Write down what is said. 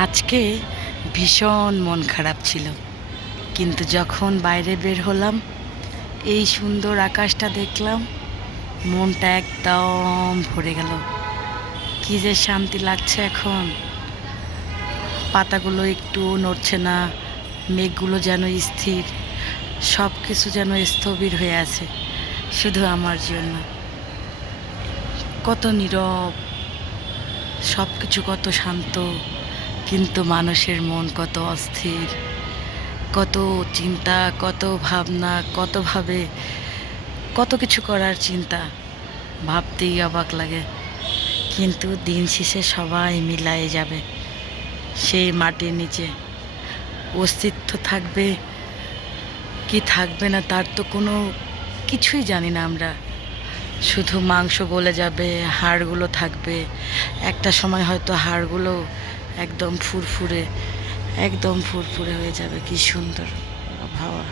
আজকে ভীষণ মন খারাপ ছিল, কিন্তু যখন বাইরে বের হলাম, এই সুন্দর আকাশটা দেখলাম, মনটা একদম ভরে গেল। কী যে শান্তি লাগছে এখন। পাতাগুলো একটু নড়ছে না, মেঘগুলো যেন স্থির, সব কিছু যেন স্থবির হয়ে আছে শুধু আমার জন্য। কত নীরব, সব কিছু কত শান্ত, কিন্তু মানুষের মন কত অস্থির, কত চিন্তা, কত ভাবনা, কত ভাবে, কত কিছু করার চিন্তা, ভাবতেই অবাক লাগে। কিন্তু দিন শেষে সবাই মিলাই যাবে সেই মাটির নিচে। অস্তিত্ব থাকবে কি থাকবে না তার তো কোনো কিছুই জানি না আমরা। শুধু মাংস গলে যাবে, হাড়গুলো থাকবে। একটা সময় হয়তো হাড়গুলো একদম ফুরফুরে, একদম ফুরফুরে হয়ে যাবে। কি সুন্দর আবহাওয়া।